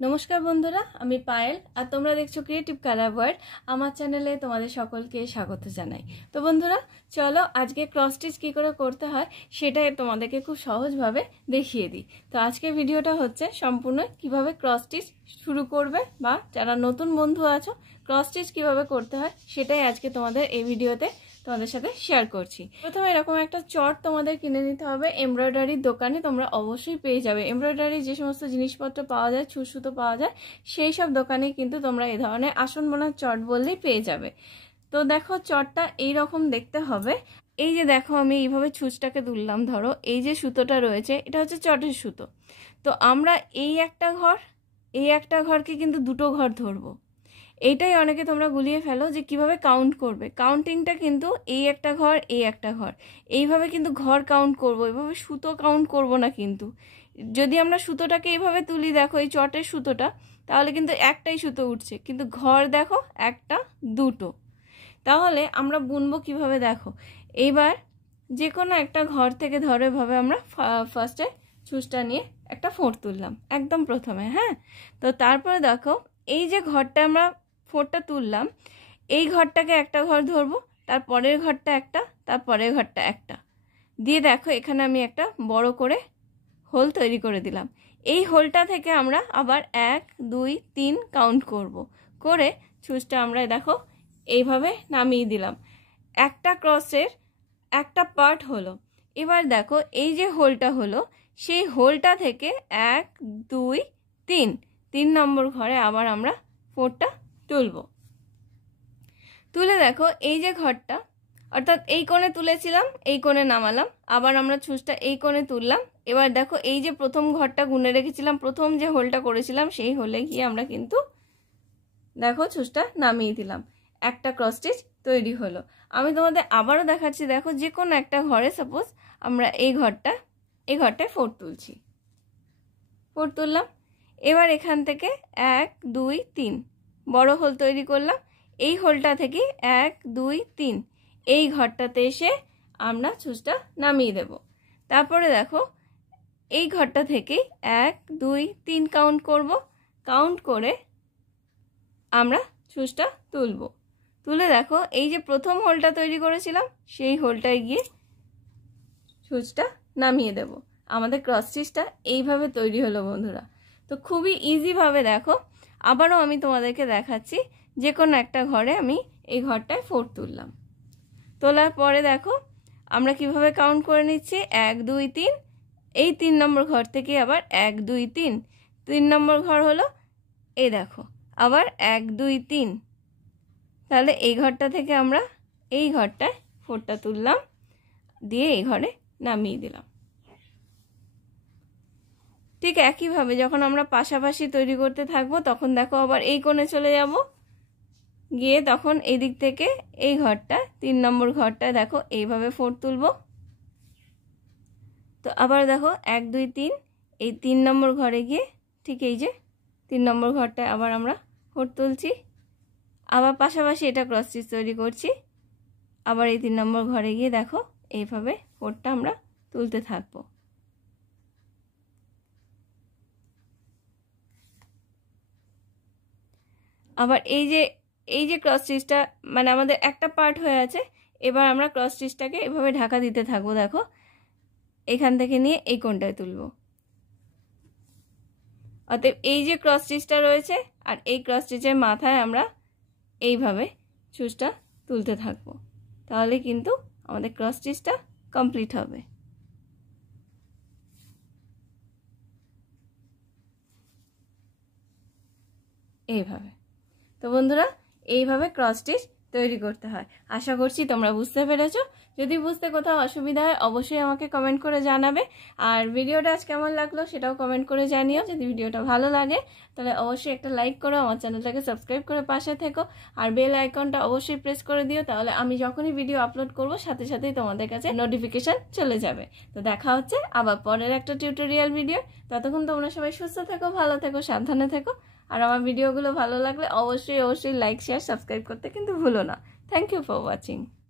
नमस्कार बंधुरा आमी पायल और तोमरा देखछो क्रिएटिव कलर वर्ल्ड। आमार चैनेले तोमादेर सकलके स्वागत जानाई। तो बंधुरा चलो आज के क्रस स्टिच कि करे करते हय सेटाई तोमादेरके खूब सहज भावे देखिए दी। तो आज के भिडियोटा होच्छे सम्पूर्ण किभाबे क्रस स्टिच शुरू करबे बा जारा नतुन बंधु आछो क्रस स्टिच किभाबे करते हय सेटाई आज के तोमादेर एई भिडियोते তোমাদের সাথে শেয়ার করছি। প্রথমে এরকম একটা চট তোমাদের কিনে নিতে হবে। এমব্রয়ডারির দোকানে তোমরা অবশ্যই পেয়ে যাবে। এমব্রয়ডারির যে সমস্ত জিনিসপত্র পাওয়া যায়, ছুঁচ সুতো পাওয়া যায়, সেই সব দোকানে কিন্তু তোমরা এই ধরনের আসন বোনার চট বললেই পেয়ে যাবে। তো দেখো চটটা এই রকম দেখতে হবে। এই যে দেখো আমি এইভাবে ছুঁচটাকে তুললাম, ধরো এই যে সুতোটা রয়েছে এটা হচ্ছে চটের সুতো। তো আমরা এই একটা ঘরকে কিন্তু দুটো ঘর ধরবো। এইটাই অনেকে তোমরা গুলিয়ে ফেলো যে কিভাবে কাউন্ট করবে। কাউন্টিংটা কিন্তু এই একটা ঘর এইভাবে কিন্তু ঘর কাউন্ট করব, এইভাবে সুতো কাউন্ট করব না। কিন্তু যদি আমরা সুতোটাকে এইভাবে তুলি, দেখো এই চটের সুতোটা, তাহলে কিন্তু একটাই সুতো উঠছে, কিন্তু ঘর দেখো একটা দুটো। তাহলে আমরা বুনবো কিভাবে দেখো। এইবার যে কোনো একটা ঘর থেকে ধরো এভাবে আমরা ফার্স্টে ছুঁচটা নিয়ে একটা ফোঁড় তুললাম একদম প্রথমে। হ্যাঁ, তো তারপরে দেখো এই যে ঘরটা আমরা ফোঁড়টা তুললাম, এই ঘরটাকে একটা ঘর ধরবো, তারপরের ঘরটা একটা, তারপরের ঘরটা একটা দিয়ে দেখো এখানে আমি একটা বড় করে হোল তৈরি করে দিলাম। এই হোলটা থেকে আমরা আবার 1 2 3 কাউন্ট করব, করে ছুঁচটা আমরা দেখো এইভাবে নামিয়ে দিলাম। একটা ক্রসের একটা পার্ট হলো। এবার দেখো এই যে হোলটা হলো, সেই হোলটা থেকে 1 2 3 নম্বর ঘরে আবার আমরা ফোঁড়টা তুলব। তুলে দেখো এই যে ঘরটা, অর্থাৎ এই কোণে তুলেছিলাম, এই কোণে নামালাম, আবার আমরা ছুঁচটা এই কোণে তুললাম। এবার দেখো এই যে প্রথম ঘরটা গুনে রেখেছিলাম, প্রথম যে হোলটা করেছিলাম সেই হোলে গিয়ে আমরা কিন্তু দেখো ছুঁচটা নামিয়ে দিলাম। একটা ক্রস স্টিচ তৈরি হলো। আমি তোমাদের আবারও দেখাচ্ছি। দেখো যে কোনো একটা ঘরে সাপোজ আমরা এই ঘরটায় ফোঁড় তুলছি, ফোঁড় তুললাম। এবার এখান থেকে 1 2 3 বড় হোল তৈরি করলাম। এই হোলটা থেকে 1 2 3 এই ঘরটাতে এসে আমরা ছুঁচটা নামিয়ে দেব। তারপরে দেখো এই ঘরটা থেকে 1 2 3 কাউন্ট করব, কাউন্ট করে আমরা ছুঁচটা তুলব। তুলে দেখো এই যে প্রথম হোলটা তৈরি করেছিলাম সেই হোলটায় গিয়ে ছুঁচটা নামিয়ে দেব। আমাদের ক্রস স্টিচটা এইভাবে তৈরি হলো বন্ধুরা। তো খুবই ইজিভাবে দেখো আবারও আমি তোমাদেরকে দেখাচ্ছি। যে কোনো একটা ঘরে আমি এই ঘরটায় ফোঁড় তুললাম, তোলার পরে দেখো আমরা কিভাবে কাউন্ট করে নিচ্ছি 1 2 3। এই 3 নম্বর ঘর থেকে আবার 1 2 3 নম্বর ঘর হলো। এই দেখো আবার 1 2 3। তাহলে এই ঘরটা থেকে আমরা এই ঘরটায় ফোঁড়টা তুললাম, দিয়ে এই ঘরে নামিয়ে দিলাম। ঠিক একইভাবে যখন আমরা পাশাপাশি তৈরি করতে থাকবো তখন দেখো আবার এই কোণে চলে যাব, গিয়ে তখন এই দিক থেকে এই ঘরটা 3 নম্বর ঘরটায় দেখো এইভাবে ফোঁড় তুলব। তো আবার দেখো 1 2 3 এই 3 নম্বর ঘরে গিয়ে ঠিক এই যে 3 নম্বর ঘরটায় আবার আমরা ফোঁড় তুলছি। আবার পাশাপাশি এটা ক্রস স্টিচ তৈরি করছি। আবার এই 3 নম্বর ঘরে গিয়ে দেখো এইভাবে ফোঁড়টা আমরা তুলতে থাকবো। আবার এই যে ক্রস স্টিচটা মানে আমাদের একটা পার্ট হয়ে আছে। এবার আমরা ক্রস স্টিচটাকে এভাবে ঢাকা দিতে থাকবো। দেখো এখান থেকে নিয়ে এই কোণটায় তুলব। অতএব এই যে ক্রস স্টিচটা রয়েছে আর এই ক্রস স্টিচের মাথায় আমরা এইভাবে ছুঁচটা তুলতে থাকবো। তাহলে কিন্তু আমাদের ক্রস স্টিচটা কমপ্লিট হবে। এইভাবে। তো বন্ধুরা এইভাবে ক্রস স্টিচ তৈরি করতে হয়। আশা করছি তোমরা বুঝতে পেরেছো। যদি বুঝতে কোথাও অসুবিধা হয় অবশ্যই আমাকে কমেন্ট করে জানাবে। আর ভিডিওটা আজ কেমন লাগলো সেটাও কমেন্ট করে জানিও। যদি ভিডিওটা ভালো লাগে তাহলে অবশ্যই একটা লাইক করো, আমার চ্যানেলটাকে সাবস্ক্রাইব করে পাশে থেকো, আর বেল আইকনটা অবশ্যই প্রেস করে দিও। তাহলে আমি যখনই ভিডিও আপলোড করব সাথে সাথেই তোমাদের কাছে নোটিফিকেশন চলে যাবে। তো দেখা হচ্ছে আবার পরের একটা টিউটোরিয়াল ভিডিও। ততক্ষণ তোমরা সবাই সুস্থ থেকো, ভালো থেকো, সাবধানে থেকো। আর আমার ভিডিওগুলো ভালো লাগলে অবশ্যই লাইক শেয়ার সাবস্ক্রাইব করতে কিন্তু ভুলো না। Thank you for watching.